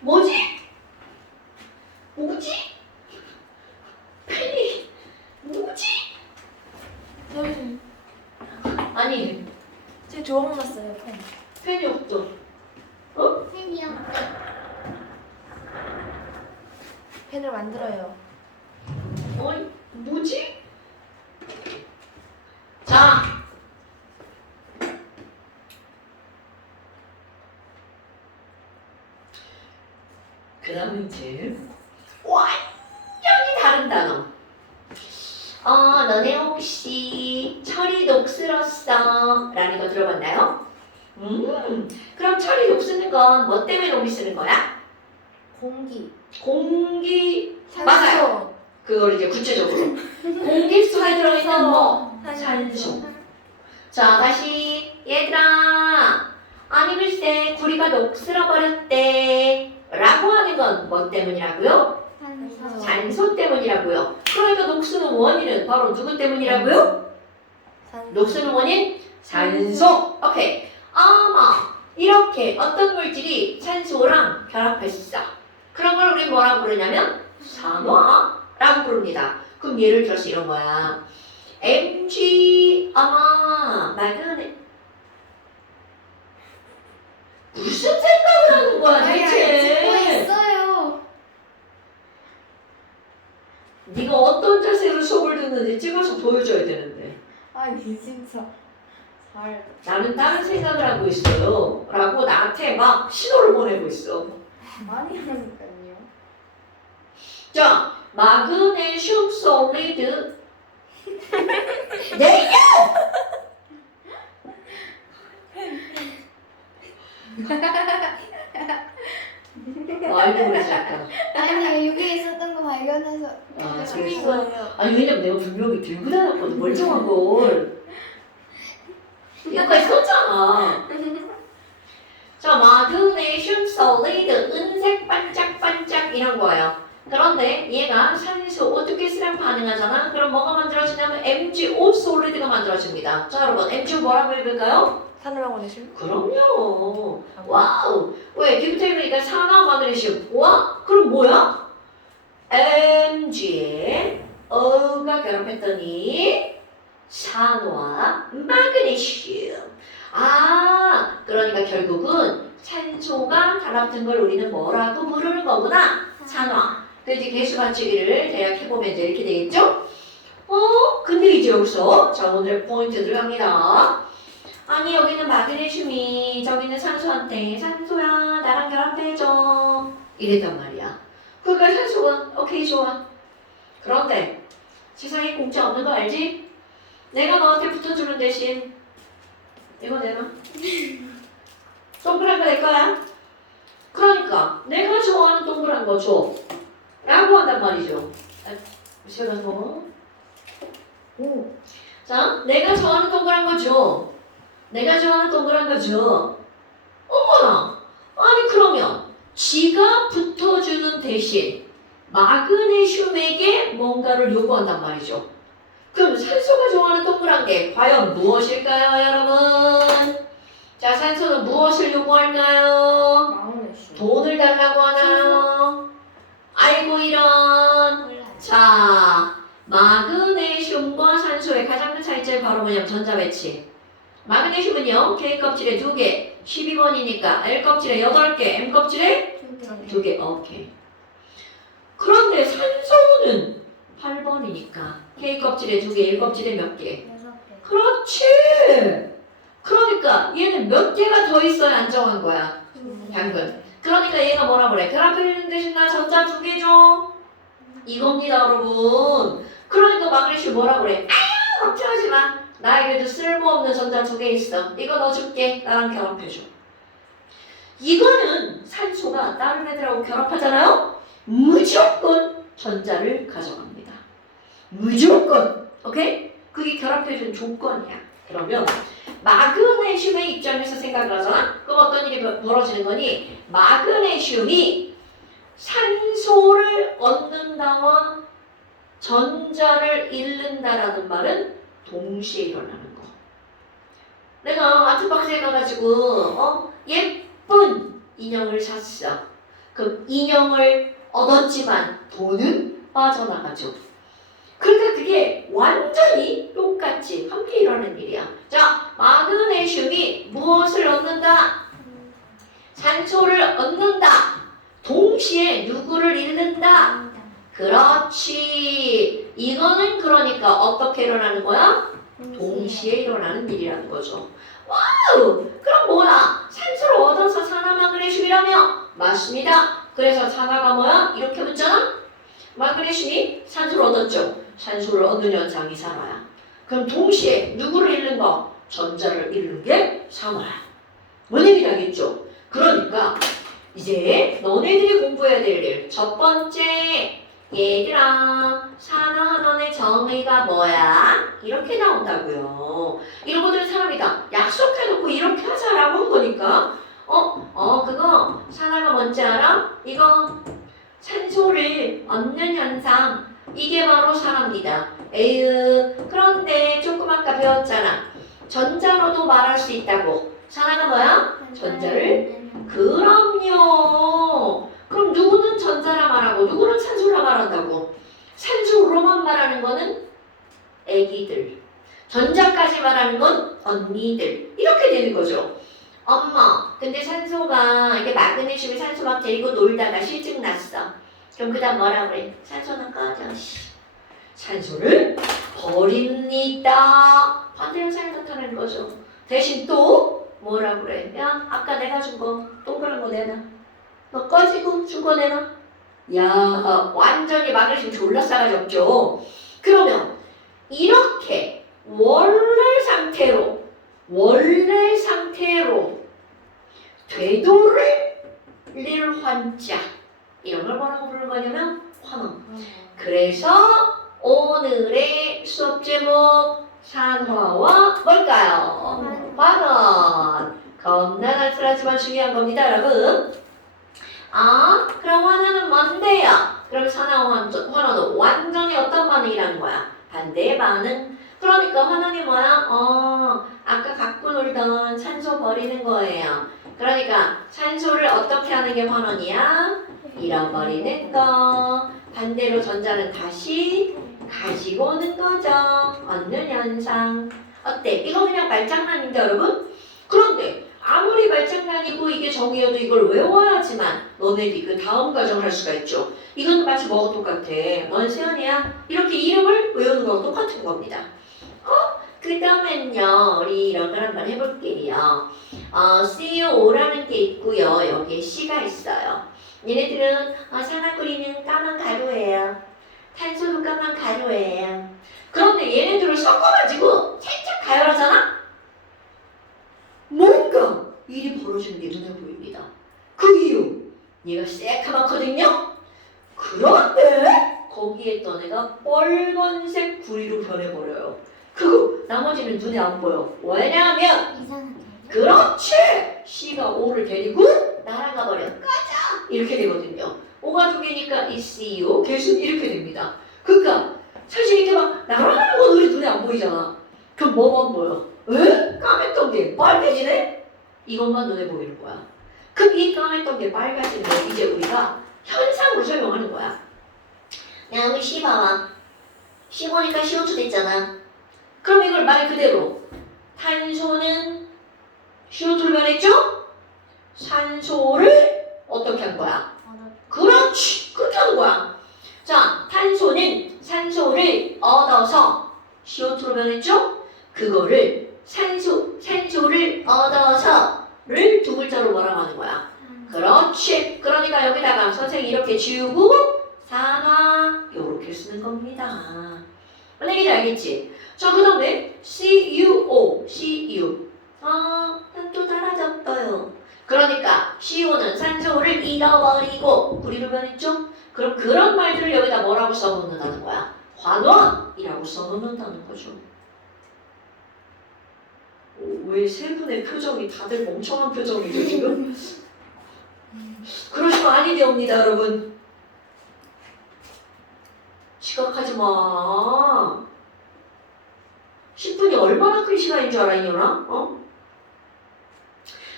뭐지? 뭐지? 펜이 뭐지? 여기 아니 제 주워놨어요 펜. 펜이 없어. 어? 팬이요. 펜을 만들어요. 어이 뭐지? 자 그 다음에 이제 완전히 다른 단어. 너네 혹시 철이 녹슬었어? 라는 거 들어봤나요? 그럼 철이 녹슬는 건 뭐 때문에 녹이 쓰는 거야? 공기. 공기, 산소. 맞아요. 그걸 이제 구체적으로 공기수에 들어있는 뭐? 산소. 산소. 자 다시 얘들아, 아니 글쎄 구리가 녹슬어 버렸대 라고 하는 건 뭐 때문이라고요? 산소. 산소 때문이라고요. 그러니까 녹슬는 원인은 바로 누구 때문이라고요? 산소. 녹슬는 원인? 산소. 오케이. 아마 이렇게 어떤 물질이 산소랑 결합했어. 그런 걸 우리 뭐라고 부르냐면 산화라고 부릅니다. 그럼 예를 들어서 이런 거야. MG 아마 마그네 무슨 생각을 하는 거야 듣고 대체? 있어요. 네가 어떤 자세로 수업을 듣는지 찍어서 보여줘야 되는데 아니 진짜 잘. 나는 다른 생각을 하고 있어요 라고 나한테 막 신호를 보내고 있어. 많이 하니까요. 자, 마그네슘 솔리드 네! 알고 그랬어 아까. 아니 여기 있었던 거 발견해서. 아, 숨긴 그랬어? 거예요. 아니 왜냐면 내가 분명히 들고 다녔거든 멀쩡한 걸. 여기까지 썼잖아. 자, 마그네슘 솔리드 은색 반짝반짝 이런 거예요. 그런데 얘가 산소 O2가스랑 반응하잖아. 그럼 뭐가 만들어지냐면 MgO 솔리드가 만들어집니다. 자 여러분 MgO 뭐라고 읽을까요? 산화마그네슘. 그럼요. 와우. 왜? 기프테이니까 산화 마그네슘. 와? 그럼 뭐야? Mg에 O가 결합했더니 산화 마그네슘. 아, 그러니까 결국은 산소가 달라붙은 걸 우리는 뭐라고 부르는 거구나. 산화. 그 이제 개수 맞추기를 대략해보면 이제 이렇게 되겠죠? 근데 이제 여기서 자 오늘의 포인트 들어갑니다. 아니 여기는 마그네슘이 저기는 산소한테 산소야 나랑 결합해줘 이랬단 말이야. 그러니까 산소가 오케이 좋아. 그런데 세상에 공짜 없는 거 알지? 내가 너한테 붙어주는 대신 이거 내놔. 동그란 거 내 거야. 그러니까 내가 좋아하는 동그란 거 줘 라고 한단 말이죠. 제가 더 오. 자 내가 좋아하는 동그란 거 줘. 내가 좋아하는 동그란 거 줘. 어머나. 아니 그러면 지가 붙어주는 대신 마그네슘에게 뭔가를 요구한단 말이죠. 그럼 산소가 좋아하는 동그란 게 과연 무엇일까요 여러분? 자 산소는 무엇을 요구할까요? 마그네슘. 돈을 달라고 하나요? 아이고 이런. 몰라요. 자 마그네슘과 산소의 가장 큰 차이점이 바로 뭐냐면 전자배치. 마그네슘은요 K껍질에 2개 12번이니까 L껍질에 8개 M껍질에 2개 오케이. 그런데 산소는 8번이니까 K껍질에 2개 L껍질에 몇 개? 6개. 그렇지. 그러니까 얘는 몇 개가 더 있어야 안정한 거야 당근. 그러니까 얘가 뭐라 그래? 결합해주는 대신 나 전자 2개 줘 이겁니다 여러분. 그러니까 마그네슘 뭐라 그래? 아유 걱정하지 마. 나에게도 쓸모없는 전자 2개 있어. 이거 넣어줄게. 나랑 결합해줘. 이거는 산소가 다른 애들하고 결합하잖아요? 무조건 전자를 가져갑니다. 무조건. 오케이? 그게 결합해준 조건이야. 그러면 마그네슘의 입장에서 생각을 하잖아? 그럼 어떤 일이 벌어지는 거니? 마그네슘이 산소를 얻는다와 전자를 잃는다라는 말은 동시에 일어나는 거. 내가 아트박스에 가가지고 예쁜 인형을 샀어. 그 인형을 얻었지만 돈은 빠져나가죠. 그러니까 그게 완전히 똑같이 함께 일어나는 일이야. 자, 마그네슘이 무엇을 얻는다? 산소를 얻는다. 동시에 누구를 잃는다? 그렇지. 이거는 그러니까 어떻게 일어나는 거야? 동시에 일어나는 일이라는 거죠. 와우! 그럼 뭐야? 산소를 얻어서 산화마그네슘이라며? 맞습니다. 그래서 산화가 뭐야? 이렇게 붙잖아? 마그네슘이 산소를 얻었죠. 산소를 얻는 현상이 산화야. 그럼 동시에 누구를 잃는 거? 전자를 잃는 게 산화야. 뭔 얘기인지 알겠죠? 그러니까 이제 너네들이 공부해야 될 일. 첫 번째, 얘들아, 산화환원의 정의가 뭐야? 이렇게 나온다고요. 이런 것들은 사람이 다 약속해놓고 이렇게 하자라고 한 거니까 그거 산화가 뭔지 알아? 이거 산소를 얻는 현상, 이게 바로 산화입니다. 에휴, 그런데 조금 아까 배웠잖아. 전자로도 말할 수 있다고. 산화가 뭐야? 전자를? 그럼요. 그럼 누구는 전자라 말하고 누구는 산소라 말한다고? 산소로만 말하는 거는 애기들, 전자까지 말하는 건 언니들, 이렇게 되는 거죠. 엄마, 근데 산소가 이게 마그네슘이 산소 막 데리고 놀다가 실증 났어. 그럼 그 다음 뭐라 그래? 산소는 꺼져. 산소를 버립니다. 반대 현상이 나타나는 거죠. 대신 또 뭐라 그래? 야, 아까 내가 준 거 동그란 거 내놔. 너 꺼지고 준 거 내놔. 야, 완전히 마그네슘 졸라 싸가지 없죠. 그러면 이렇게 원래 상태로 되돌릴 환자, 이런 걸 뭐라고 부르는 거냐면 환원. 그래서 오늘의 수업 제목 산화와 뭘까요? 환원. 겁나 단순하지만 중요한 겁니다, 여러분. 그럼 환원은 뭔데요? 그럼 산화와 환원은 완전히 어떤 반응이라는 거야? 반대의 반응. 그러니까 환원이 뭐야? 아까 갖고 놀던 산소 버리는 거예요. 그러니까 산소를 어떻게 하는 게 환원이야? 잃어버리는 거. 반대로 전자는 다시 가지고 오는 거죠. 얻는 현상. 어때? 이거 그냥 말장난인데 여러분? 그런데 아무리 말장난이고 이게 정의여도 이걸 외워야지만 너네들이 그 다음 과정을 할 수가 있죠. 이건 마치 뭐가 똑같아? 넌 세연이야? 이렇게 이름을 외우는 거랑 똑같은 겁니다. 그 다음엔요, 우리 이런 걸 한번 해볼게요. CO라는 게 있고요. 여기에 C가 있어요. 얘네들은 산화 끓이는 까만 가루예요. 탄소도 까만 가루예요. 그런데 얘네들을 섞어가지고 살짝 가열하잖아? 뭔가 일이 벌어지는 게 눈에 보입니다. 그 이유, 얘가 새카맣거든요? 그런데 거기에 있던 애가 빨간색 구리로 변해버려요. 그거 나머지는 눈에 안 보여. 왜냐하면 그렇지! C가 O를 데리고 날아가 버려. 꺼져! 이렇게 되거든요. O가 두 개니까 이 CO 개수는 이렇게 됩니다. 그러니까 사실 이렇게 막 날아가는 건 우리 눈에 안 보이잖아. 그럼 뭐만 보여? 에? 까맸던 게 빨개지네? 이것만 눈에 보이는 거야. 그럼 이 까맸던 게 빨개지는 거 이제 우리가 현상으로 설명하는 거야. 야, 우리 C 봐봐. C 보니까 CO2 됐잖아. 그럼 이걸 말 그대로 탄소는 CO2를 변했죠? 산소를 어떻게 한 거야? 그렇지! 그렇게 하는 거야. 자, 탄소는 산소를 얻어서 CO2로 변했죠? 그거를 산소를 얻어서를 두 글자로 뭐라고 하는 거야? 그렇지. 그러니까 여기다가 선생님이 이렇게 지우고 산화 요렇게 쓰는 겁니다. 뭔 얘기인지 알겠지? 자, 그 다음에 CuO, CU. 또 사라졌어요. 그러니까 CO는 산소를 잃어버리고 구리로 변했죠? 그럼 그런 말들을 여기다 뭐라고 써놓는다는 거야? 환원이라고 써놓는다는 거죠. 왜 세 분의 표정이 다들 멍청한 표정이죠 지금? 그러시면 아니 되옵니다 여러분. 지각하지 마. 10분이 얼마나 큰 시간인 줄 알아 이년아?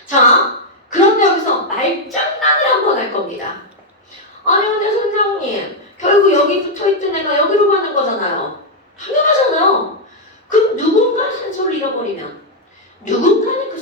자, 그런데 여기서 말장난을 한번 할 겁니다.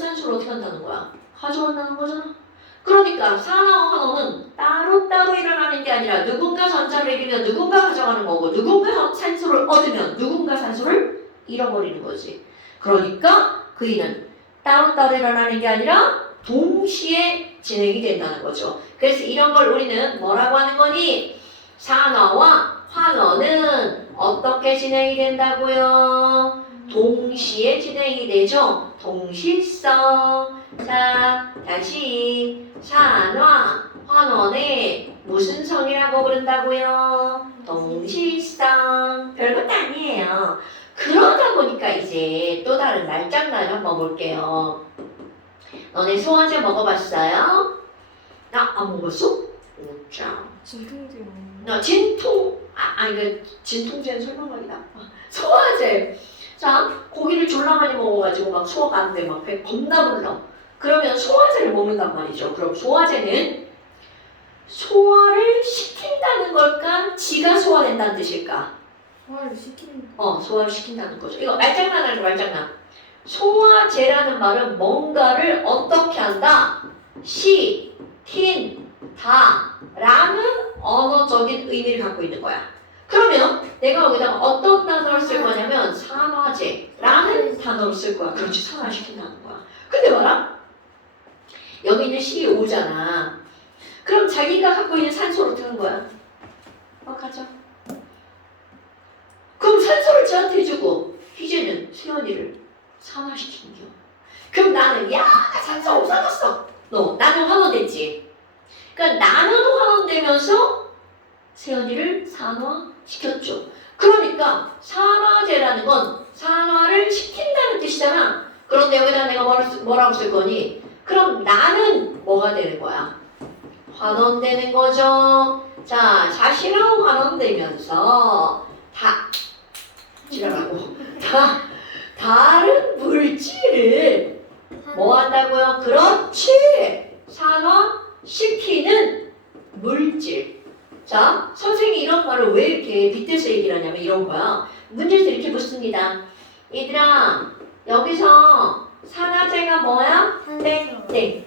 산소를 어떻게 한다는 거야? 가져간다는 거잖아. 그러니까 산화와 환원은 따로따로 일어나는 게 아니라 누군가 전자를 잃으면 누군가 가져가는 거고 누군가 산소를 얻으면 누군가 산소를 잃어버리는 거지. 그러니까 그이는 따로따로 일어나는 게 아니라 동시에 진행이 된다는 거죠. 그래서 이런 걸 우리는 뭐라고 하는 거니? 산화와 환원은 어떻게 진행이 된다고요? 동시에 진행이 되죠. 동실성. 자, 다시 산화, 환원의 무슨 성이라고 부른다고요? 동실성. 별것도 아니에요. 그러다 보니까 이제 또 다른 말장난을 한번 볼게요. 너네 소화제 먹어봤어요? 나 안 먹었어? 자, 진통제 먹는 나 이거 진통제는 설명하기다. 소화제. 자, 고기를 졸라 많이 먹어가지고 막 소화가 안 돼, 막 배 겁나 불러. 그러면 소화제를 먹는단 말이죠. 그럼 소화제는 소화를 시킨다는 걸까? 지가 소화된다는 뜻일까? 소화를 시키는 소화를 시킨다는 거죠. 이거 말장난 알죠, 말장난. 소화제라는 말은 뭔가를 어떻게 한다? 시킨다 라는 언어적인 의미를 갖고 있는 거야. 그러면 내가 여기다가 어떤 단어를 쓸 거냐면 산화제라는 단어를 쓸 거야. 그렇지, 산화시킨다는 거야. 근데 봐라. 여기 있는 CO5잖아. 그럼 자기가 갖고 있는 산소를 어떻게 하는 거야? 가져. 그럼 산소를 쟤한테 주고 희재는 세연이를 산화시키는 겨. 그럼 나는 야 산소 없어졌어. 나는 환원됐지. 그러니까 나는 환원되면서 세연이를 산화시켰죠. 그러니까 산화제라는 건 산화를 시킨다는 뜻이잖아. 그런데 여기다 내가 뭐라고 쓸 거니? 그럼 나는 뭐가 되는 거야? 환원되는 거죠. 자, 자신은 환원되면서 다른 물질을 뭐 한다고요? 그렇지! 산화시키는 물질. 자, 선생님이 이런 말을 왜 이렇게 빗대서 얘기를 하냐면 이런 거야. 문제에서 이렇게 묻습니다. 얘들아, 여기서 산화제가 뭐야? 땡땡.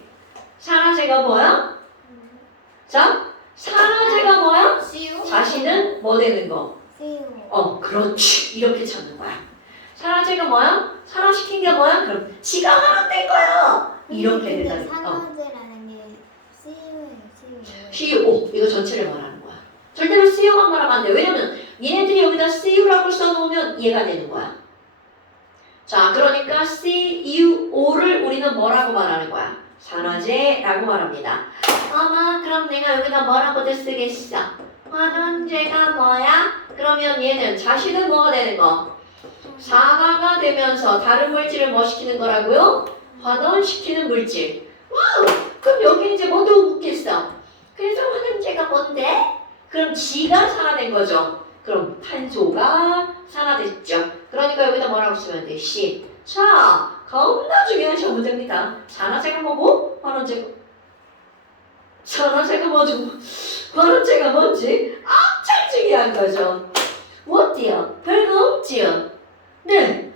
산화제가 뭐야? 자, 산화제가 뭐야? CU? 자신은 뭐 되는 거? CU. 그렇지. 이렇게 찾는 거야. 산화제가 뭐야? 산화시킨 게 뭐야? 그럼 지가 환원된 거야. 이렇게 된다는 거. 산화제라는 게 CU예요, CU. CO. 이거 전체를 말하는 거야. 절대로 CO만 말하면 안 돼. 왜냐면 얘네들이 여기다 CU라고 써놓으면 이해가 되는 거야. 자, 그러니까 CuO를 우리는 뭐라고 말하는 거야? 산화제라고 말합니다. 그럼 내가 여기다 뭐라고 쓰겠어? 환원제가 뭐야? 그러면 얘는 자신은 뭐가 되는 거? 산화가 되면서 다른 물질을 뭐 시키는 거라고요? 환원시키는 물질. 와우! 그럼 여기 이제 뭐도 묻겠어? 그래서 환원제가 뭔데? 그럼 지가 산화된 거죠. 그럼 탄소가 산화됐죠. 그러니까 여기다 뭐라고 쓰면 돼? 시. 자, 겁나 중요한 시험 문제입니다. 산화제가 뭐고? 환원제가. 산화제가 뭐고? 환원제가 뭔지 엄청 중요한 거죠. 어때요? 별거 없지요? 네.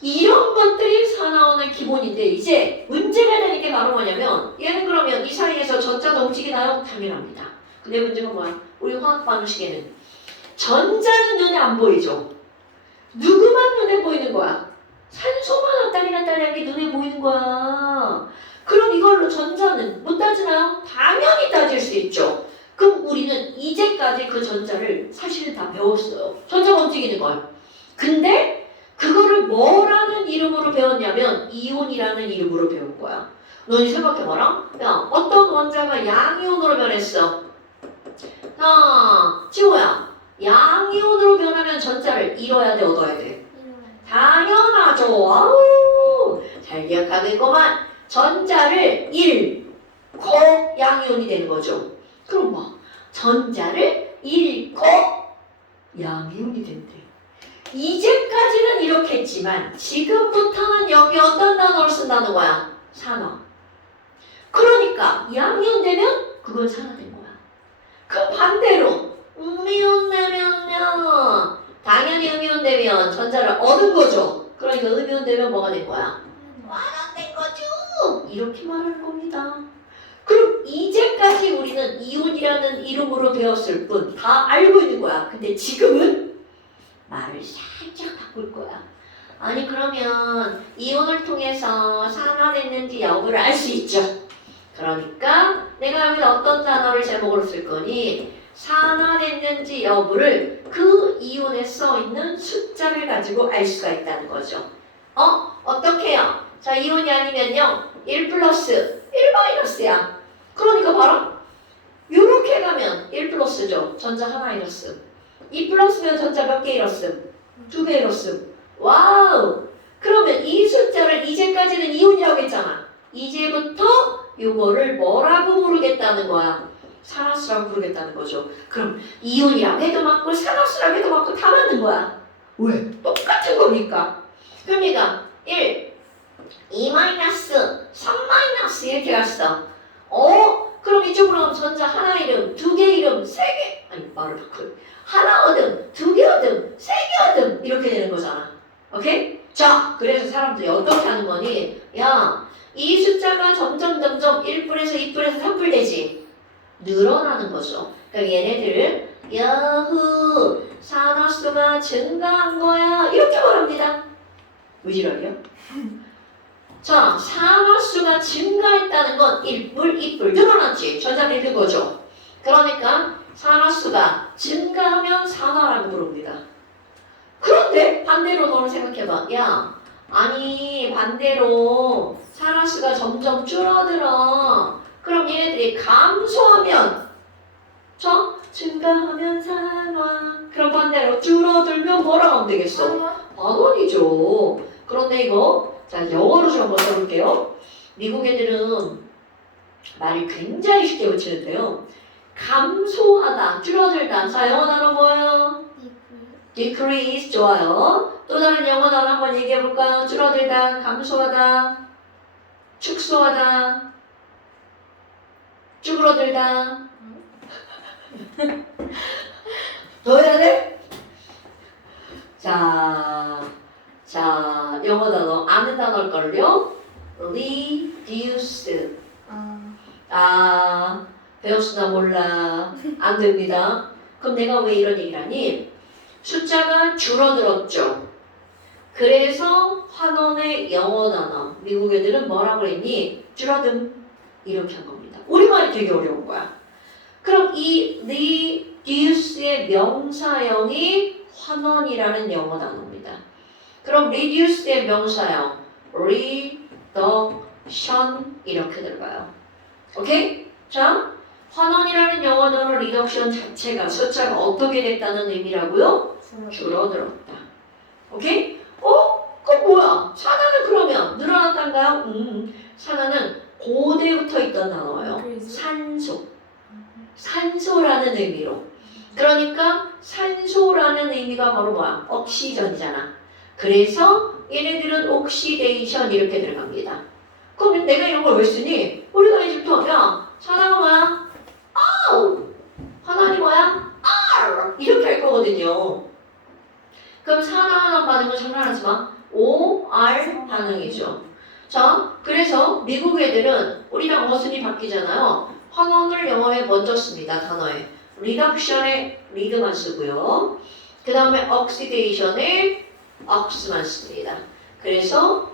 이런 것들이 산화원의 기본인데 이제 문제가 되는 게 바로 뭐냐면 얘는 그러면 이 사이에서 전자도 움직이나요? 당연합니다. 근데 문제가 뭐야? 우리 화학 반응식에는 전자는 눈에 안 보이죠? 누구만 눈에 보이는 거야? 산소만 왔다리 갔다리 한 게 눈에 보이는 거야. 그럼 이걸로 전자는 못 따지나요? 당연히 따질 수 있죠. 그럼 우리는 이제까지 그 전자를 사실은 다 배웠어요. 전자가 움직이는 걸. 근데 그거를 뭐라는 이름으로 배웠냐면 이온이라는 이름으로 배운 거야. 너희 생각해봐라. 야, 어떤 원자가 양이온으로 변했어? 지호야. 양이온으로 변하면 전자를 잃어야 돼, 얻어야 돼? 당연하죠. 아우, 잘 기억하고 있구만. 전자를 잃고 양이온이 되는 거죠. 그럼 뭐? 전자를 잃고 양이온이 된대. 이제까지는 이렇게 했지만 지금부터는 여기 어떤 단어를 쓴다는 거야? 산화. 그러니까 양이온 되면 그건 산화된 거야. 그 반대로 음이온 되면요. 당연히 음이온 되면 전자를 얻은 거죠. 그러니까 음이온 되면 뭐가 된 거야? 환원된 거죠. 이렇게 말하는 겁니다. 그럼 이제까지 우리는 이온이라는 이름으로 배웠을 뿐 다 알고 있는 거야. 근데 지금은 말을 살짝 바꿀 거야. 아니 그러면 이온을 통해서 산화됐는지 여부를 알 수 있죠. 그러니까 내가 여기다 어떤 단어를 제목으로 쓸 거니 산화됐는지 여부를 그 이온에 써 있는 숫자를 가지고 알 수가 있다는 거죠. 어떻게요? 자, 이온이 아니면요 1 플러스 1 마이너스야. 그러니까 봐라. 요렇게 가면 1 플러스죠. 전자 하나 잃었음. 2 플러스면 전자 몇 개 잃었음? 2개 잃었음. 와우! 그러면 이 숫자를 이제까지는 이온이라고 했잖아. 이제부터 요거를 뭐라고 부르겠다는 거야? 산화수라고 부르겠다는 거죠. 그럼 이온이라고 해도 맞고 산화수라고 해도 맞고 다 맞는 거야. 왜? 똑같은 거니까. 그러니까 1, 2 마이너스, 3 마이너스 이렇게 갔어. 그럼 이쪽으로 가면 전자 하나 이름, 2개 이름, 3개 아니 말을 바꿔. 하나 얻음, 2개 얻음, 3개 얻음 이렇게 되는 거잖아. 오케이? 자, 그래서 사람들이 어떻게 하는 거니? 야, 이 숫자가 점점 1불에서 2불에서 3불 되지. 늘어나는 거죠. 그러니까 얘네들 야후 산화수가 증가한 거야 이렇게 말합니다. 무지렁이요? 자, 산화수가 증가했다는 건 1불, 2불 늘어났지. 전자가 있는 거죠. 그러니까 산화수가 증가하면 산화라고 부릅니다. 그런데 반대로 너는 생각해봐. 야, 아니 반대로 산화수가 점점 줄어들어. 그럼 얘네들이 감소하면 증가하면 산화. 그럼 반대로 줄어들면 뭐라고 하면 되겠어? 반원이죠. 그런데 이거 자 영어로 좀 한번 써볼게요. 미국 애들은 말을 굉장히 쉽게 붙이는데요. 감소하다, 줄어들다. 자 영어 단어 뭐예요? decrease 좋아요. 또 다른 영어 단어 한번 얘기해 볼까요? 줄어들다, 감소하다, 축소하다, 쭈그러들다. 더 해야 돼? 자, 영어 단어 아는 단어일걸요? reduce. 배웠으나 몰라. 안 됩니다. 그럼 내가 왜 이런 얘기를 하니? 숫자가 줄어들었죠. 그래서 환원의 영어 단어 미국 애들은 뭐라고 했니? 줄어듦 이렇게 한 겁니다. 우리말이 되게 어려운 거야. 그럼 이 reduce의 명사형이 환원이라는 영어 단어입니다. 그럼 reduce의 명사형 reduction 이렇게 들어가요. 오케이? 자, 환원이라는 영어 단어 reduction 자체가 숫자가 어떻게 됐다는 의미라고요? 줄어들었다. 오케이? 그럼 뭐야? 산화는 그러면 늘어났단가요? 산화는 고대부터 있던 단어예요. 산소. 산소라는 의미로. 그러니까 산소라는 의미가 바로 뭐야? 옥시전이잖아. 그래서 얘네들은 옥시데이션 이렇게 들어갑니다. 그럼 내가 이런 걸 왜 쓰니? 우리가 이제부터 야, 산화가 뭐야? 아우! 환원이 뭐야? R! 이렇게 할 거거든요. 그럼 산화하는 반응은 장난하지 마. OR 반응이죠. 자, 그래서 미국 애들은 우리랑 어순이 바뀌잖아요. 환원을 영어에 먼저 씁니다. 단어에. reduction에 read만 쓰고요. 그 다음에 oxidation에 ox만 씁니다. 그래서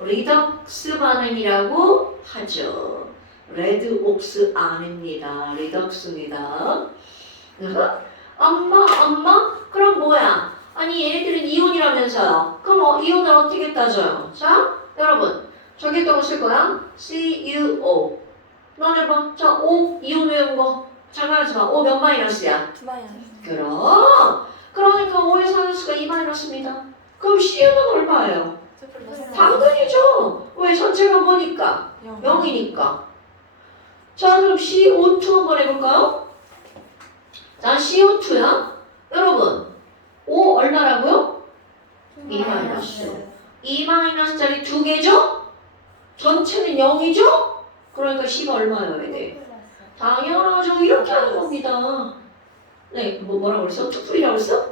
redox 반응이라고 하죠. 레드 옥스 아닙니다. 리덕스입니다. 엄마? 그럼 뭐야? 아니 얘네들은 이온이라면서요. 그럼 이온을 어떻게 따져요? 자, 여러분 저기 또 쓸 거야. CuO. 너네 봐. 자, O 이온 외운 거. 장난하지 마. O 몇 마이너스야? 2 마이너스. 그러니까 O의 산화수가 2 마이너스입니다. 그럼 C는 얼마예요? 플러스. 당근이죠. 왜 전체가 뭐니까? 0이니까. 자, 그럼 CO2 한번 해볼까요? 자, CO2야. 여러분, O 얼마라고요? 2 마이너스. 2 마이너스짜리 2개죠? 전체는 0이죠? 그러니까 C가 얼마여야 돼? 당연하죠. 이렇게 하는 겁니다. 네, 뭐라고 그랬어? 투풀이라고 그랬어?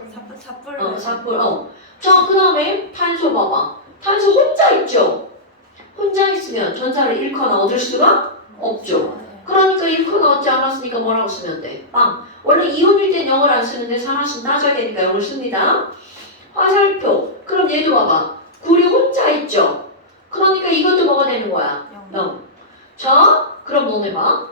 4불. 4불. 자, 그 다음에 탄소 봐봐. 탄소 혼자 있죠? 혼자 있으면 전자를 잃거나 얻을 수가 없죠. 그러니까 잃거나 얻지 않았으니까 뭐라고 쓰면 돼? 빵. 원래 이온일 땐 0을 안 쓰는데 산화수 따져야 되니까 0을 씁니다. 화살표. 그럼 얘도 봐봐. 굴이 혼자 있죠. 그러니까 이것도 뭐가 되는 거야? 0. 자, 그럼 너네 봐.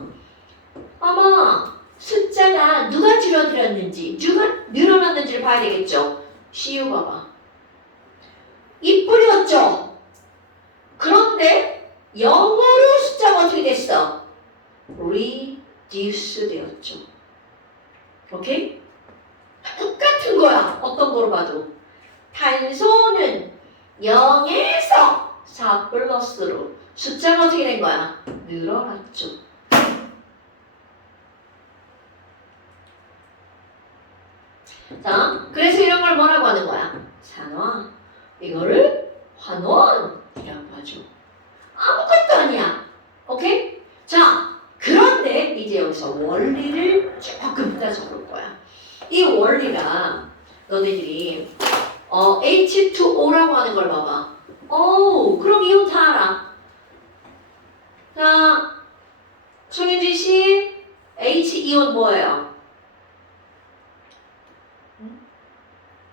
아마 숫자가 누가 줄어들었는지, 누가 늘어났는지를 봐야 되겠죠. CU 봐봐. 이뿔이었죠. 그런데 영어로 숫자가 어떻게 됐어? reduce 되었죠. 오케이? 똑같은 거야. 어떤 거로 봐도. 탄소는 0에서 4 플러스로 숫자가 어떻게 된 거야? 늘어났죠. 자, 그래서 이런 걸 뭐라고 하는 거야? 산화. 이거를 환원이라고 하죠. 아무것도 아니야. 오케이? 자, 그런데 이제 여기서 원리를 조금 따져볼 거야. 이 원리가 너네들이 H2O라고 하는 걸 봐봐. 그럼 이온 다 알아. 자, 송윤진 씨, H2O 뭐예요?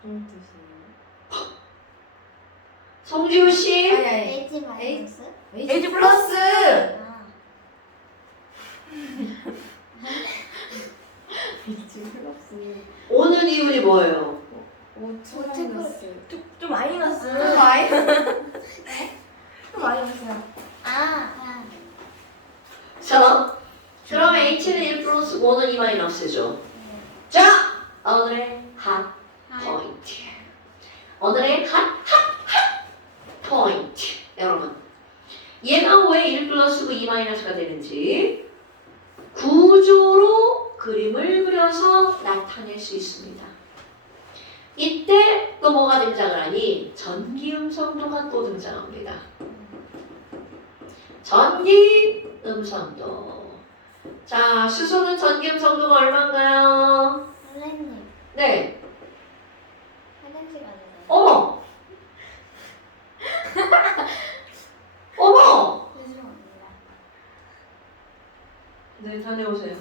무슨 뜻이에요? 송지우 씨, H 마이너스? H 플러스. 아, H 플러스. 오는 이윤이 뭐예요? O2 O2 마이너스. 좀 마이너스. 또 마이너스야. 아. 자, 그러면 H는 1 플러스 5는 2 마이너스죠. 자, 오늘의 핫 포인트. 오늘의 핫 포인트. 여러분, 얘가 왜 1 플러스고 2 마이너스가 되는지 구조로 그림을 그려서 나타낼 수 있습니다. 이때 또 뭐가 등장을 하니? 전기음성도가 또 등장합니다. 전기음성도. 자, 수소는 전기음성도가 얼마인가요? 선생님, 네. 화장실 가야 되나요? 어머! 어머! 죄송합니다. 네, 다녀오세요.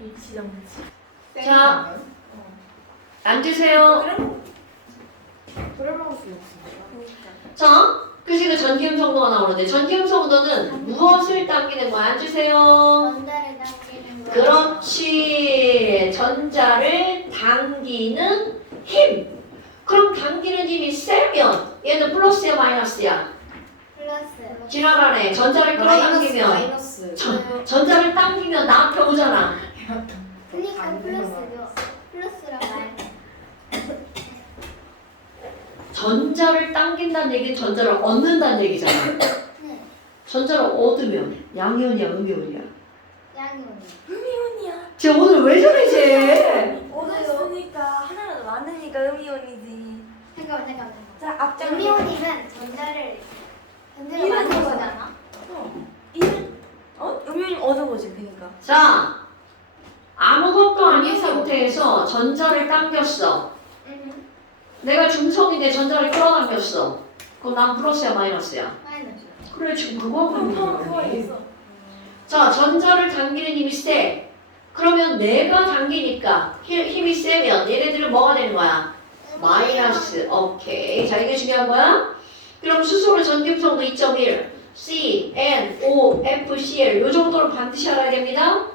H 정지. 자, 앉으세요. 그래 먹을 수 없습니다. 자, 그래서 이거 전기음성도가 나오는데 전기음성도는 무엇을 당기는 거야? 앉으세요. 전자를 당기는 거. 그렇지. 전자를 당기는 힘. 그럼 당기는 힘이 세면 얘는 플러스야 마이너스야? 플러스. 지나가네. 전자를 끌어당기면 마이너스. 전자를 당기면 나 앞에 오잖아. 그러니까 플러스죠. 플러스랑 마이너스. 전자를 당긴다는 얘기는 전자를 얻는다는 얘기잖아. 네. 전자를 얻으면 양이온이야 음이온이야? 양이 오네. 음이온이야. 쟤 오늘 왜 저래 쟤? 오늘이니까 하나라도 많으니까 음이온이지. 잠깐만. 자, 앞장. 음이온이면 전자를 이런 많은 거잖아. 거잖아. 음이온이 얻은 거지, 그니까. 자, 아무것도 아닌 상태에서 전자를 당겼어. 내가 중성인데 전자를 끌어당겼어. 그럼 난 플러스야 마이너스야? 마이너스. 그래 지금 그거 하고 있는 그거 거야. 있어. 자, 전자를 당기는 힘이 세. 그러면 내가 당기니까 힘이 세면 얘네들은 뭐가 되는 거야? 마이너스. 오케이. 자, 이게 중요한 거야. 그럼 수소의 전기음성도 2.1. C, N, O, F, Cl 요 정도로 반드시 알아야 됩니다.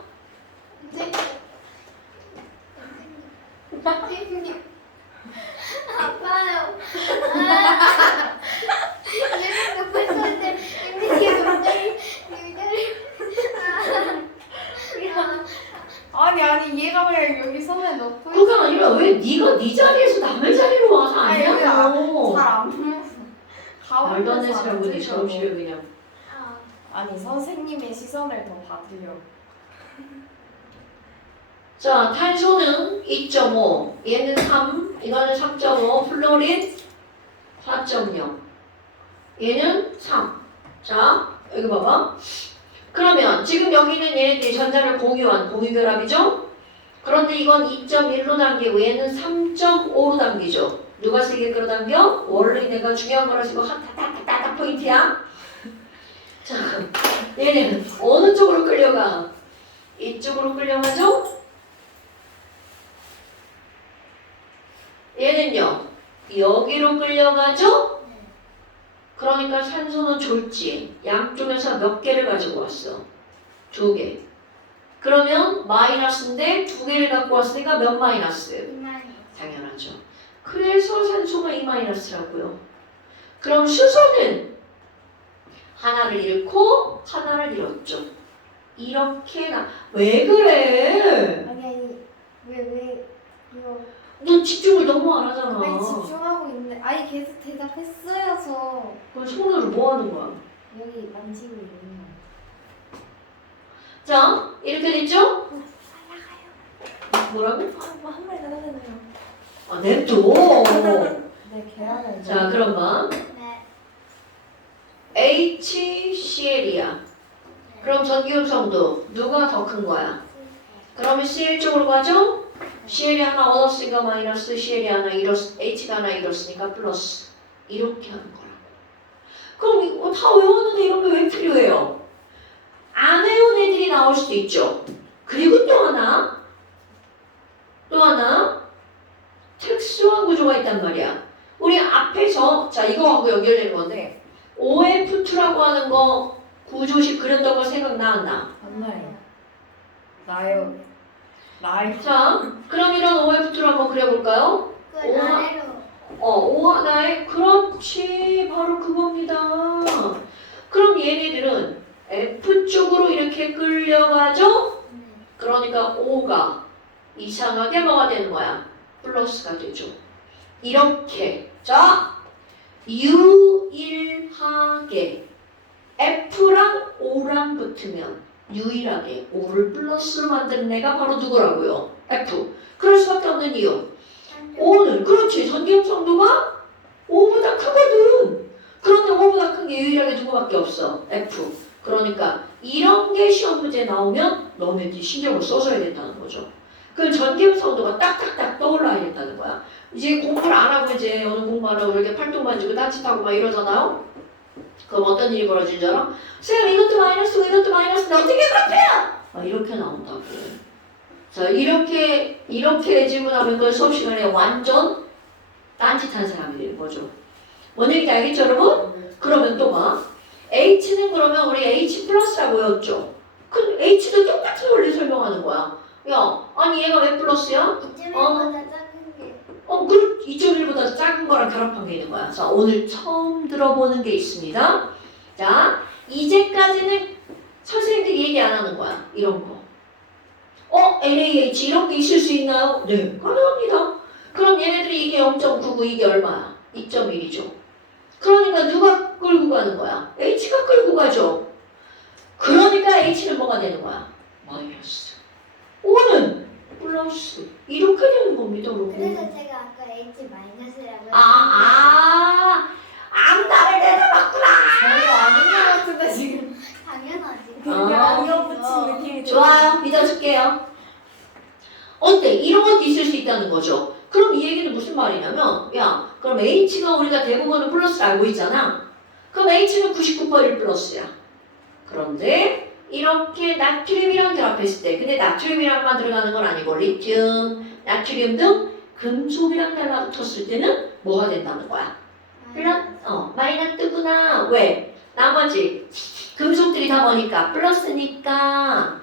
아파요. 내가 먹고 있었는데 이미지가 갑자기 아니 얘가 왜 여기 손에 넣고 그게 아니라 왜 네가 네 자리에서 남의 자리로 와서 아니, 여기 아니냐고. 잘안 보면서 말도 안 되는 사람들이 저런 식으로 그냥. 아니 선생님의 시선을 더 받으려고. 자, 탄소는 2.5, 얘는 3, 이거는 3.5, 플로린 4.0, 얘는 3. 자, 여기 봐봐. 그러면 지금 여기는 얘네들이 전자를 공유한 공유결합이죠? 그런데 이건 2.1로 당기고 얘는 3.5로 당기죠? 누가 세게 끌어당겨? 원래 내가 중요한 거라 지금 한 따닥따닥 포인트야. 자, 얘는 어느 쪽으로 끌려가? 이쪽으로 끌려가죠? 얘는요, 여기로 끌려가죠? 그러니까 산소는 졸지. 양쪽에서 몇 개를 가지고 왔어? 2개. 그러면 마이너스인데 2개를 갖고 왔으니까 몇 마이너스? 이만. 당연하죠. 그래서 산소가 2마이너스라고요. 그럼 수소는 하나를 잃고 하나를 잃었죠. 이렇게 왜 그래? 아니 왜 이거 너 집중을 너무 안 하잖아. 아니 집중하고 있는데 아니 계속 대답했어요 저 그럼 손으로 뭐 하는 거야? 여기 만지고 있는 거. 자, 이렇게 됐죠? 뭐라고? 한 마리 날아가네요. 아, 냅둬. 네, 계란을. 자, 그럼 봐. 네. HCl이야. 그럼 전기음성도 누가 더 큰 거야? 그러면 Cl 쪽으로 가죠? Cl이 하나 얻었으니까 마이너스, Cl이 하나 잃었, H가 하나 잃었으니까 플러스. 이렇게 하는 거라고. 그럼 이거 다 외웠는데 이런 게 왜 필요해요? 안 외운 애들이 나올 수도 있죠. 그리고 또 하나 특수한 구조가 있단 말이야. 우리 앞에서 자 이거하고 연결되는 건데 OF2라고 하는 거 구조식 그렸던 거 생각나 안 나? 안 나요. 나요. 나요. 자 그럼 이런 OF2를 한번 그려볼까요? 그 오마. 아래로. O 하나에 그렇지 바로 그겁니다. 그럼 얘네들은 F 쪽으로 이렇게 끌려가죠? 그러니까 O가 이상하게 뭐가 되는 거야? 플러스가 되죠. 이렇게 자 유일하게 F랑 O랑 붙으면 유일하게 O를 플러스로 만드는 애가 바로 누구라고요? F. 그럴 수밖에 없는 이유. O는 그렇지 전기음성도가 O보다 크거든. 그런데 O보다 큰 게 유일하게 누구밖에 없어? F. 그러니까 이런 게 시험 문제에 나오면 너네들이 신경을 써줘야 된다는 거죠. 그럼 전기음성도가 딱딱딱 떠올라야 된다는 거야. 이제 공부를 안 하고 이제 어느 공부 안 하고 이렇게 팔뚝 만지고 딴짓하고 막 이러잖아요. 그럼 어떤 일이 벌어지는 줄 알아? 쌤 이것도 마이너스고 이것도 마이너스인데 어떻게 그렇게요? 이렇게 나온다고. 자 이렇게 질문하면 그걸 수업 시간에 완전 딴짓한 사람이 되는 거죠. 뭔 얘기인지 알겠죠 여러분? 그러면 또 봐. H는 그러면 우리 H 플러스라고 외웠죠. 그 H도 똑같은 원리 설명하는 거야. 야, 아니 얘가 왜 플러스야? 2.1보다 작은 게. 그 2.1보다 작은 거랑 결합한 게 있는 거야. 자, 오늘 처음 들어보는 게 있습니다. 자, 이제까지는 선생님들이 얘기 안 하는 거야. 이런 거. NaH 이런 게 있을 수 있나요? 네, 가능합니다. 그럼 얘네들이 이게 0.99 이게 얼마야? 2.1이죠. 그러니까 누가 끌고 가는 거야? H가 끌고 가죠. 그러니까 H는 뭐가 되는 거야? 마이너스. O는 플러스. 이렇게 되는 겁니다, 여러분. 그래서 제가 아까 H 마이너스라고. 암다를 내려봤구나. 별로 아닌 것 같은데 지금. 당연하지. 그냥 아. 안경 붙인 느낌이 좋아요, 믿어줄게요. 어때? 이런 것도 있을 수 있다는 거죠. 그럼 이 얘기는 무슨 말이냐면, 야, 그럼 H가 우리가 대부분은 플러스를 알고 있잖아. 그럼 H는 99%일 플러스야. 그런데 이렇게 나트륨이랑 결합했을 때, 근데 나트륨이랑만 들어가는 건 아니고 리튬, 나트륨 등 금속이랑 달라붙었을 때는 뭐가 된다는 거야? 마이너스구나. 왜? 나머지 금속들이 다 뭐니까? 플러스니까.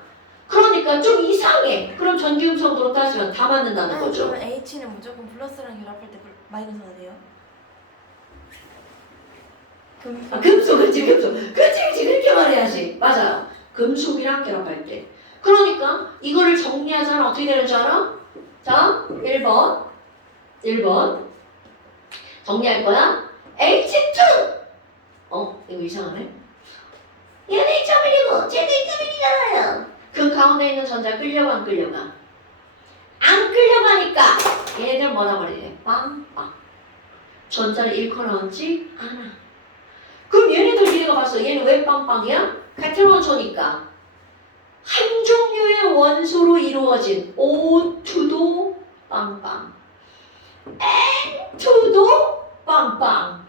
그러니까 좀 이상해. 그럼 전기음성도로 따지면 다 맞는다는 거죠. 그러면 H는 무조건 플러스랑 결합할 때 마이너스가 돼요? 금속, 그렇지. 그렇게 말해야지. 맞아요. 금속이랑 결합할 때. 그러니까 이거를 정리하자면 어떻게 되는 줄 알아? 자, 1번. 정리할 거야. H2! 이거 이상하네. 얘는 2.1이고 쟤도 2.1이잖아요. 그 가운데 있는 전자 끌려가 안 끌려가? 안 끌려가니까 얘네들 뭐라 그래? 빵빵. 전자를 잃고 나오지 않아. 그럼 얘네들 니네가 봤어. 얘는 왜 빵빵이야? 같은 원소니까. 한 종류의 원소로 이루어진 O2도 빵빵. 2도 빵빵.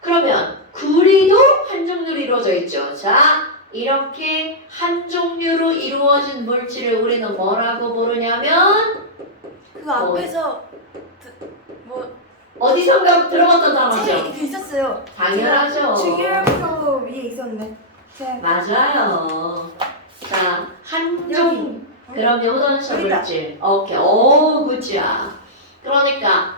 그러면 구리도 한 종류로 이루어져 있죠. 자, 이렇게 한 종류로 이루어진 물질을 우리는 뭐라고 부르냐면 그거 앞에서 뭐 어디선가 들어봤던 단어죠? 책에 그 있었어요. 당연하죠. 중요표 위에 있었는데. 맞아요. 자, 한종 그럼요, 호단소 여기다. 물질. 오케이. 오, 굿자. 그러니까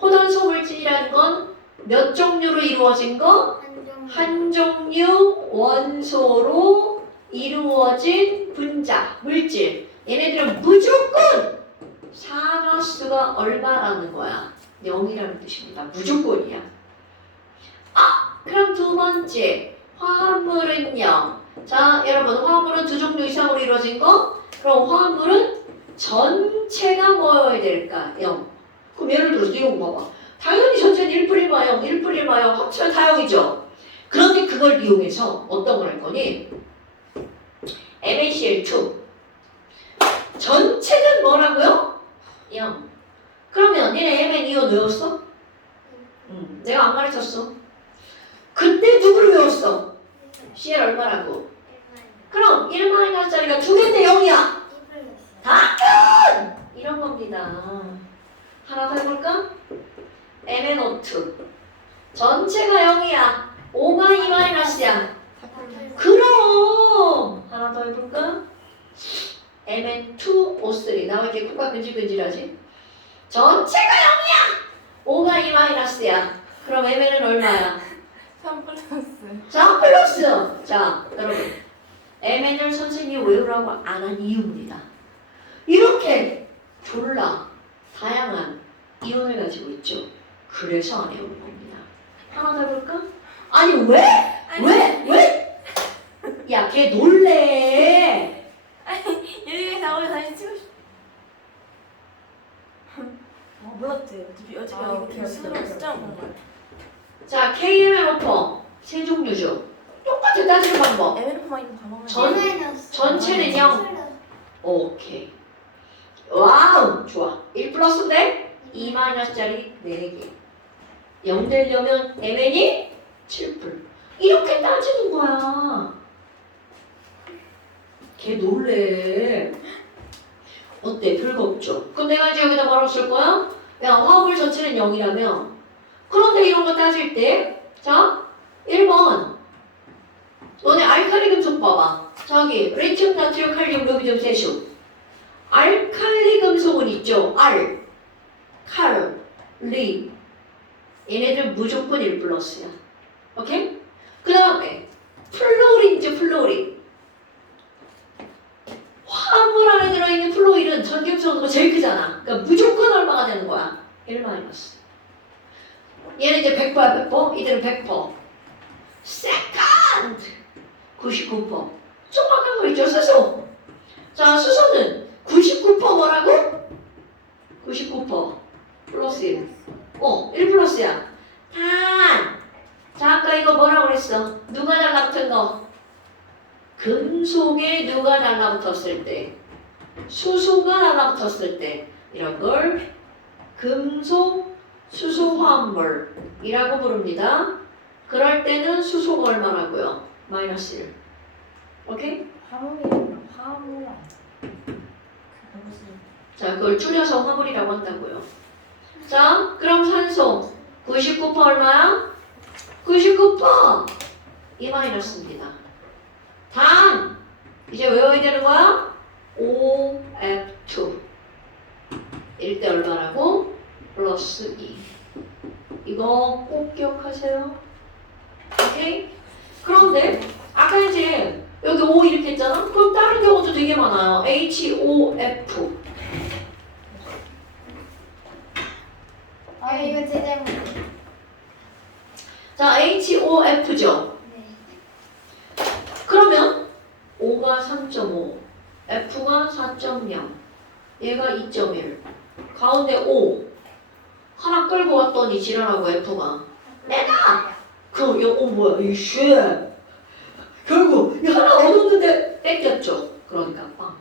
호단소 물질이라는 건 몇 종류로 이루어진 거? 한 종류 원소로 이루어진 분자, 물질. 얘네들은 무조건 산화수가 얼마라는 거야? 0이라는 뜻입니다. 무조건이야. 아, 그럼 두 번째. 화합물은요. 자, 여러분, 화합물은 두 종류 이상으로 이루어진 거? 그럼 화합물은 전체가 뭐여야 될까? 0. 그럼 예를 들어서 이거 봐봐. 당연히 전체는 1+1, 0, 1+1, 0 합치면 다 0이죠. 그런데 그걸 이용해서 어떤 걸 할 거니? MaCl2 전체는 뭐라고요? 0. 그러면 얘네 MnEO 외웠어? 내가 안 가르쳤어. 그때 누구를 외웠어? Cl 얼마라고? 그럼 1-짜리가 두 개인데 0이야. 당근! 이런 겁니다. 하나 더 해볼까? MnO2 전체가 0이야. 5가 2-야. 그럼 하나 더 해볼까? Mn2O3 나와 이렇게 코가 근질근질하지? 전체가 0이야. 5가 2-야. 그럼 Mn은 얼마야? 3 플러스. 자, 플러스. 자, 여러분 Mn을 선생님이 외우라고 안 한 이유입니다. 이렇게 졸라 다양한 이온을 가지고 있죠. 그래서 안 외우는 겁니다. 하나 더 해볼까? 아니 왜? 왜? 야, 걔 놀래. 여기 나오고 다시 치고 싶어. 몰랐지. 어차피 아, 이거 오케이, 그냥 수능 오케이, 진짜 오케이. 본 거야. 자, KMNO4 세 종류죠. 똑같은 따지는 방법. 에메르프만 있는 다 먹으면 전체는 0. 오케이. 와우, 좋아. 1 플러스인데 2-짜리 4개. 0 되려면 MN이 7풀. 이렇게 따지는 거야. 걔 놀래. 어때? 별거 없죠? 그럼 내가 이제 여기다 뭐라고 쓸 거야? 야, 화합물 전체는 0이라면 그런데 이런 거 따질 때 자, 1번 너네 알칼리 금속 봐봐. 저기 리튬, 나트륨, 칼륨, 루비디움, 세슘. 알칼리 금속은 있죠. 알, 칼, 리. 얘네들 무조건 1 플러스야. 오케이? 그 다음에 플로린이죠. 플로린. 화합물 안에 들어있는 플로린은 전기음성도가 제일 크잖아. 그러니까 무조건 얼마가 되는 거야? 1 마이너스. 얘는 이제 100%야 100%. 이들은 100%. 세컨드 99%. 조그만 거 있죠. 수소. 자, 수소는 99% 뭐라고? 99% 플러스 1. 1 플러스야. 단. 자, 아까 이거 뭐라고 그랬어? 누가 달라붙은 거? 금속에 누가 달라붙었을 때, 수소가 달라붙었을 때 이런 걸 금속 수소화합물이라고 부릅니다. 그럴 때는 수소가 얼마라고요? 마이너스 1. 오케이? 화물이야. 자, 그걸 줄여서 화물이라고 한다고요. 자, 그럼 산소 99% 얼마야? 99% 2 마이너스입니다. 단 이제 외워야 되는 거야? OF2 이럴 때 얼마라고? 플러스 2. 이거 꼭 기억하세요. 오케이? 그런데 아까 이제 여기 O 이렇게 했잖아? 그럼 다른 경우도 되게 많아요. HOF. 이거 제 잘못. 자, HOF죠. 네. 그러면 O가 3.5, F가 4.0, 얘가 2.1. 가운데 O 하나 끌고 왔더니 지랄하고 F가 내가 그럼 이거 뭐야 이 쉣. 결국 이 하나 얻었는데 뺏겼죠. 그러니까 빵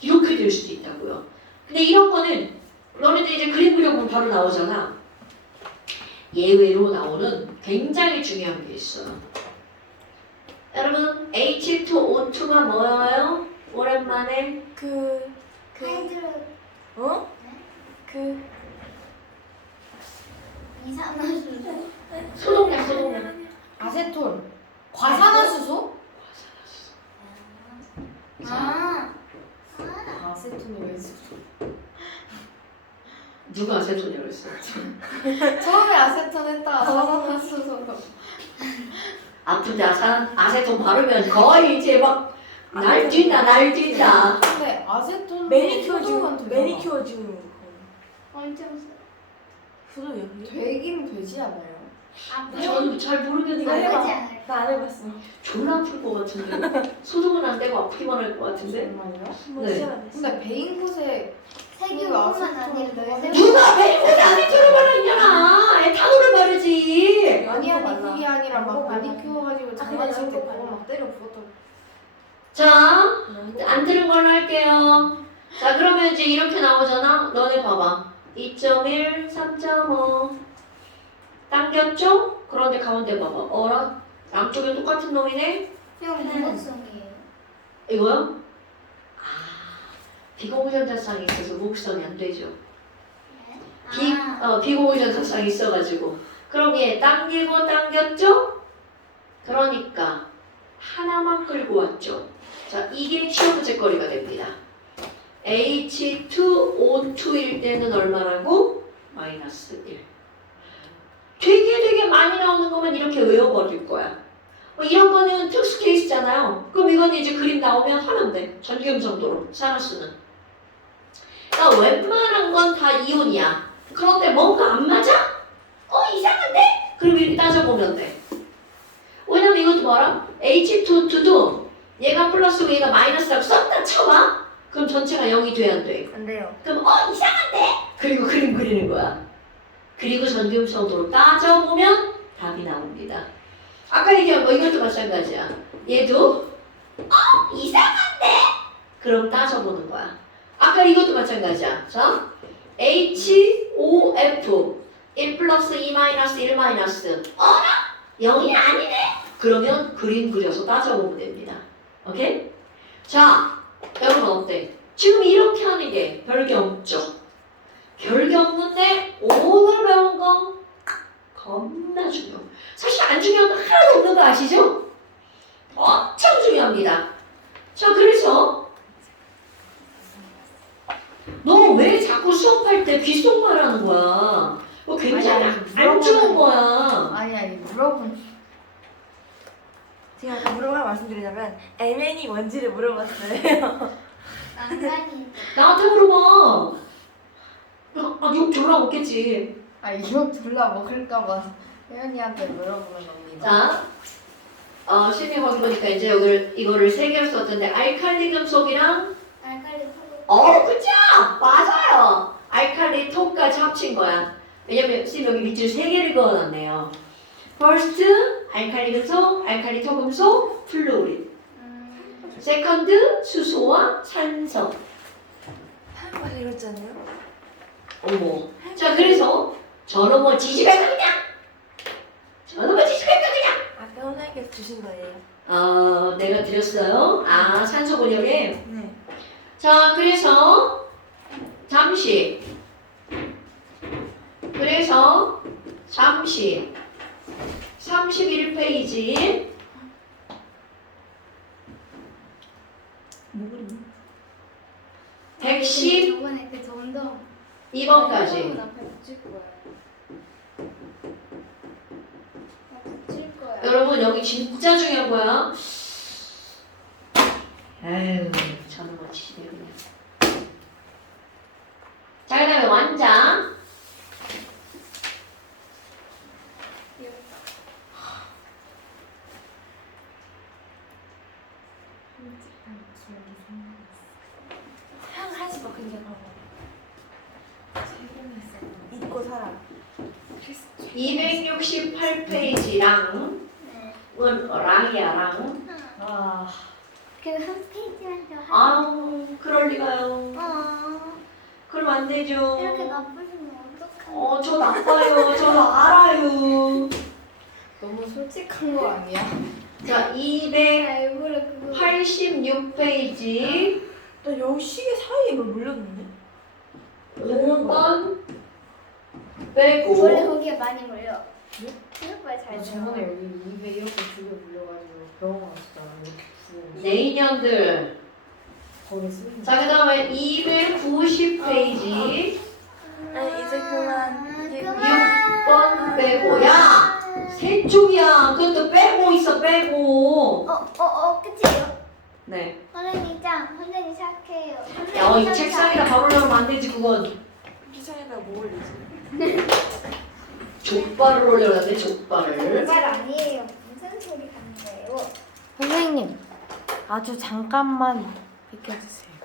이렇게 될 수도 있다고요. 근데 이런 거는 너네들 이제 그림 그려보면 바로 나오잖아. 예외로 나오는 굉장히 중요한 게 있어요. 여러분 H2O2가 뭐예요? 오랜만에 하이드로 어? 그 이산화탄소. 소독약. 아세톤. 과산화수소? 아. 아세톤이 왜 수소? 누가 아세톤이라고 했어? 처음에 아세톤 했다가 과산화수소로. 아픈데 아세톤 바르면 거의 이제 막 날뛴다. 근데 아세톤 매니큐어 소독은 지금 되잖아. 매니큐어 지금 엄청 소독이야. 되긴 되지 않아요? 저는 잘 모르겠는데 아프지 않아요? 나안 해봤어. 졸라 아플 것 같은데 소독은 안 되고 아프기만 할 것 같은데 정말요? 한번 네. 시작했어. 근데 베인 곳에 세균뿐만 아니라 누가 베리고스 아세톤을 바르냐나 에탄올을 바르지. 아니 발라. 그게 아니라 막 발라. 매니큐어 가지고 아, 장난칠 때 그냥 그거 발라. 막 때려 부었던. 자, 안 들은 걸로 할게요. 자, 그러면 이제 이렇게 나오잖아. 너네 봐봐. 2.1, 3.5 당겼죠? 그런데 가운데 봐봐. 어라? 양쪽에 똑같은 놈이네? 이건 무극성이에요. 이거요? 아, 비공유전자쌍이 있어서 목성이 안 되죠. 아. 비공유전자쌍이 있어가지고. 그럼 얘 당기고 당겼죠? 그러니까 하나만 끌고 왔죠. 자, 이게 시험 문제거리가 됩니다. H2O2일 때는 얼마라고? 마이너스 1. 되게 많이 나오는 거만 이렇게 외워버릴 거야. 뭐 이런 거는 특수 케이스잖아요. 그럼 이건 이제 그림 나오면 하면 돼. 전기음 정도로 산화수는. 그러니까 웬만한 건 다 이온이야. 그런데 뭔가 안 맞아? 이상한데? 그럼 이렇게 따져보면 돼. 왜냐면 이것도 뭐라? H2O2도 얘가 플러스고 얘가 마이너스라고 썼다 쳐봐. 그럼 전체가 0이 돼야 안 돼? 안 돼요. 그럼 이상한데? 그리고 그림 그리는 거야. 그리고 전기음 정도로 따져보면 답이 나옵니다. 아까 얘기한 거 이것도 마찬가지야. 얘도 이상한데? 그럼 따져보는 거야. 아까 이것도 마찬가지야. 자, HOF 1 플러스 2 마이너스 1 마이너스 0이 아니네? 그러면 그림 그려서 따져보면 됩니다. 오케이? 자, 여러분 어때? 지금 이렇게 하는 게 별게 없죠? 별게 없는데 오늘 배운 거 겁나 중요. 사실 안 중요한 거 하나도 없는 거 아시죠? 엄청 중요합니다. 자, 그래서 너 왜 자꾸 수업할 때 귓속말 하는 거야? 뭐 굉장히 안 좋은 거야. 아니 물어본. 제가 아까 물어본 걸 말씀드리자면 MN이 뭔지를 물어봤어요. 난간이. 나한테 물어봐. 욕 졸라 먹겠지. 이거 졸라 먹을까봐 혜연이한테 물어보는 겁니다. 자, 심리 거기 보니까 이제 이거를 세 개로 썼던데 알칼리 금속이랑 알칼리 톡. 그죠? 맞아요. 알칼리 톡까지 합친 거야. 왜냐면 쌤 여기 밑줄 세 개를 그어놨네요. First 알칼리 금속, 알칼리 토금속, 플루오rid. 세컨드 수소와 산소. 맞아 이랬잖아요. 어머. 자, 그래서 저는 뭐 지지배가 그냥. 저는 뭐 지지배가 그냥. 아까 혼나님께서 주신 거예요. 내가 드렸어요. 산소 권역에. 네. 자, 그래서 잠시 31페이지 뭐 그리니? 112번까지 저번에 그 점점. 앞에 붙일 거예요. 붙일 거야. 여러분 여기 진짜 중요한 거야. 에휴, 저는 뭐 지지배 그냥. 자, 그 다음에 완장. 향을 하지 마. 근데 봐봐. 잊고 살아. 268페이지랑 네. 랑이야. 그 한 페이지만 더. 아우, 그럴 리가요. 그럼 안 되죠. 이렇게 나쁘시면 어떡하냐. 저 나빠요. 저도 알아요. 너무 솔직한 거 아니야? 자, 일부러 그거. 286페이지. 나 여기 시계 사이에 뭘 물렸는데? 5번 빼고. 원래 거기에 많이 몰려. 네? 생각보다 잘 나 들어. 저번에 여기 입에 이렇게 두개 물려가지고 병원 갔었잖아. 이렇게 부어. 네, 인연들. 거기 쓰는 자, 그 다음에 290페이지. 아니 이제 그만. 그만. 6번 빼고. 야! 세 쪽이야. 그것도 빼고 있어, 빼고. 그치요? 네. 선생님 짱, 선생님 착해요. 야, 이 책상에다 바로 올려면 안 되지, 그건. 기상에다 뭐 올리지? 족발을 올려야 돼, 족발을. 말 아니에요. 무슨 소리 하는 거예요? 선생님 아주 잠깐만 비켜주세요.